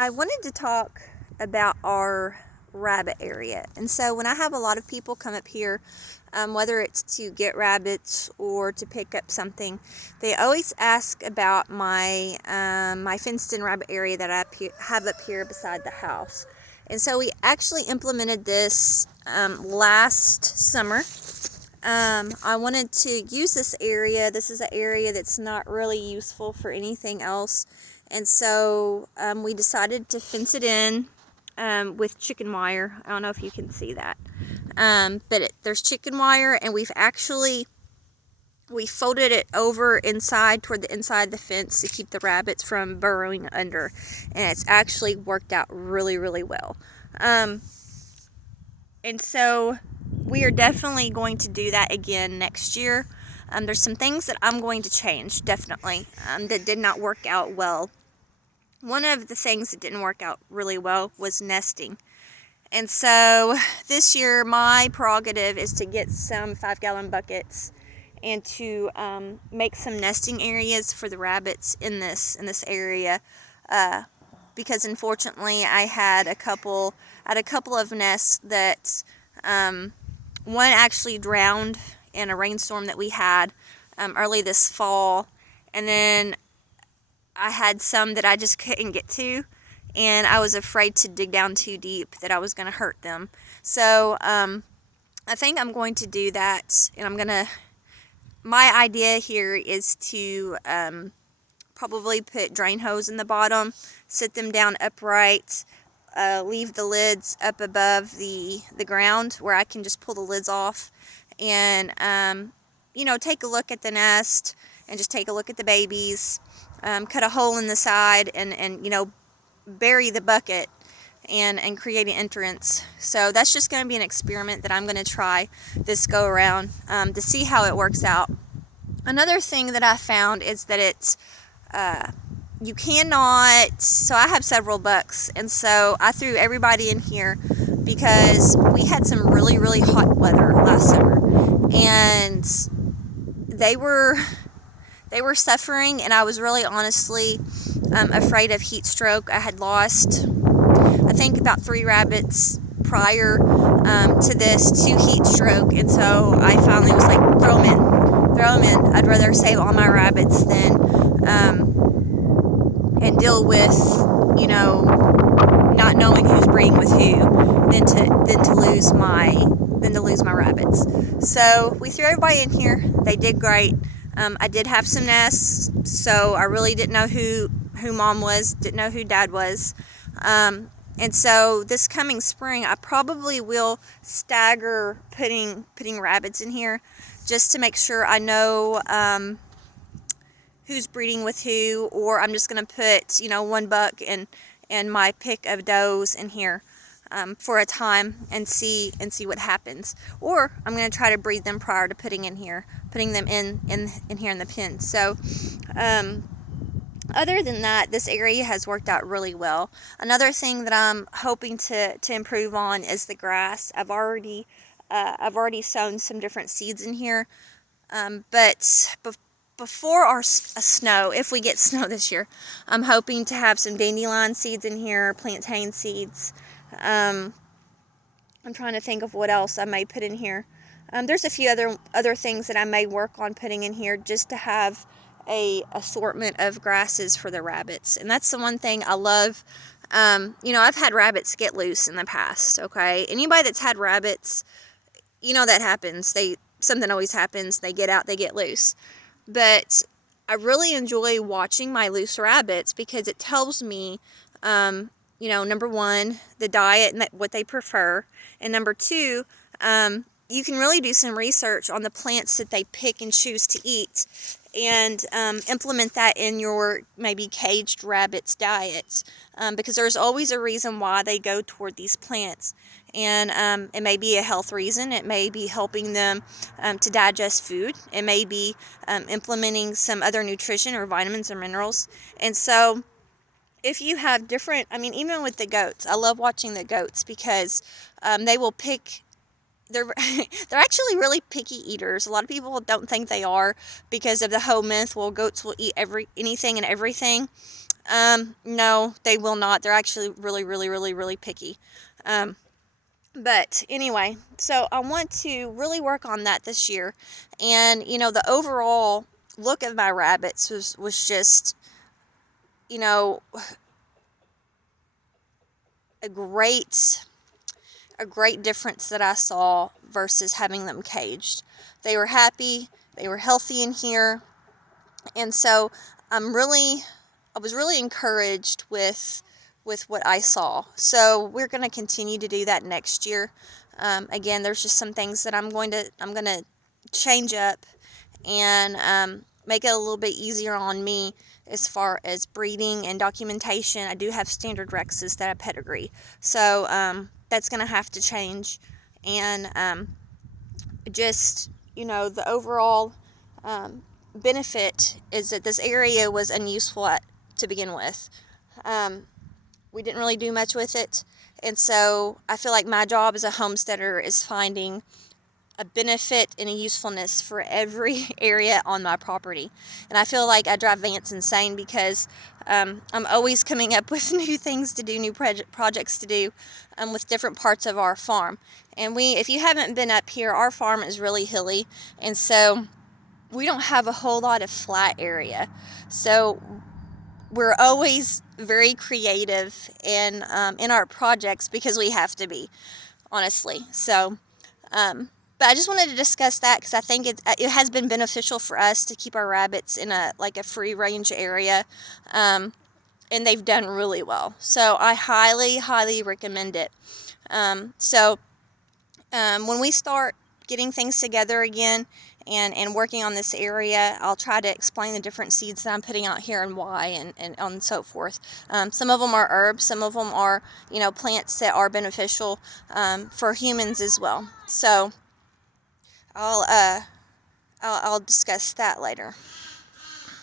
I wanted to talk about our rabbit area. And so when I have a lot of people come up here, whether it's to get rabbits or to pick up something, they always ask about my fenced-in rabbit area that I have up here beside the house. And so we actually implemented this last summer. I wanted to use this area. This is an area that's not really useful for anything else. And so we decided to fence it in with chicken wire. I don't know if you can see that. But there's chicken wire, and we folded it over inside toward the inside of the fence to keep the rabbits from burrowing under. And it's actually worked out really, really well. And so we are definitely going to do that again next year. There's some things that I'm going to change, definitely, that did not work out well. One of the things that didn't work out really well was nesting. And so this year, my prerogative is to get some 5-gallon buckets and to make some nesting areas for the rabbits in this area. Because unfortunately, I had a couple of nests that one actually drowned in a rainstorm that we had early this fall, and then I had some that I just couldn't get to, and I was afraid to dig down too deep that I was going to hurt them. So I think I'm going to do that, and my idea here is to probably put drain hose in the bottom, sit them down upright, leave the lids up above the ground where I can just pull the lids off, and take a look at the nest and just take a look at the babies, cut a hole in the side, and bury the bucket and create an entrance. So that's just going to be an experiment that I'm going to try this go around to see how it works out. Another thing that I found is that it's you cannot, so I have several bucks, and so I threw everybody in here because we had some really, really hot weather last summer, and they were suffering, and I was really honestly afraid of heat stroke. I had lost, I think, about 3 rabbits prior to this to heat stroke, and so I finally was like, throw them in. I'd rather save all my rabbits than and deal with, not knowing who's breeding with who than to lose my rabbits. So we threw everybody in here. They did great. I did have some nests, so I really didn't know who mom was, didn't know who dad was. And so this coming spring, I probably will stagger putting rabbits in here just to make sure I know who's breeding with who, or I'm just going to put, one buck and my pick of does in here for a time and see what happens. Or I'm going to try to breed them prior to putting them in here in the pen. So other than that, this area has worked out really well. Another thing that I'm hoping to improve on is the grass. I've already sown some different seeds in here, but before our snow, if we get snow this year, I'm hoping to have some dandelion seeds in here, plantain seeds. I'm trying to think of what else I may put in here. There's a few other things that I may work on putting in here just to have a assortment of grasses for the rabbits. And that's the one thing I love. I've had rabbits get loose in the past, okay? Anybody that's had rabbits, that happens. Something always happens. They get out, they get loose. But I really enjoy watching my loose rabbits because it tells me, number one, the diet and what they prefer. And number two, you can really do some research on the plants that they pick and choose to eat and implement that in your maybe caged rabbits' diets, because there's always a reason why they go toward these plants. And it may be a health reason. It may be helping them to digest food. It may be implementing some other nutrition or vitamins or minerals. And so if you have different, even with the goats, I love watching the goats because they will pick. They're actually really picky eaters. A lot of people don't think they are because of the whole myth, well, goats will eat anything and everything. No, they will not. They're actually really, really, really, really picky. Um, but anyway, so I want to really work on that this year. And, the overall look of my rabbits was just, you know, a great a great difference that I saw versus having them caged. They were happy, they were healthy in here, and so I was really encouraged with what I saw. So we're going to continue to do that next year. Again, there's just some things that I'm going to change up and make it a little bit easier on me as far as breeding and documentation. I do have standard Rexes that I pedigree, so that's going to have to change. And just, the overall benefit is that this area was unuseful to begin with. We didn't really do much with it, and so I feel like my job as a homesteader is finding a benefit and a usefulness for every area on my property. And I feel like I drive Vance insane because I'm always coming up with new things to do, new projects to do with different parts of our farm. And if you haven't been up here, our farm is really hilly, and so we don't have a whole lot of flat area. So we're always very creative in our projects because we have to be, honestly. So but I just wanted to discuss that because I think it has been beneficial for us to keep our rabbits in a free range area, and they've done really well. So I highly, highly recommend it. When we start getting things together again and working on this area, I'll try to explain the different seeds that I'm putting out here and why and so forth. Some of them are herbs, some of them are plants that are beneficial for humans as well. So I'll discuss that later.